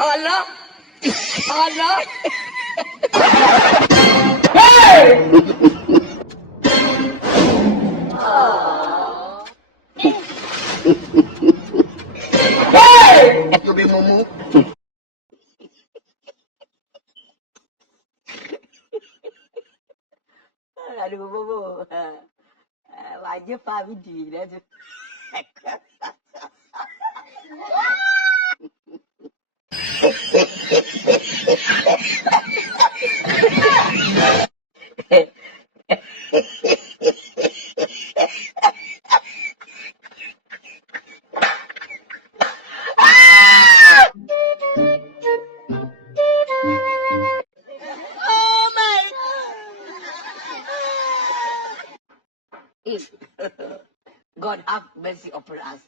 Allah, Allah. You be mumu. Aduh, bobo. Wajib paham di dah tu. Oh my God. God have mercy upon us.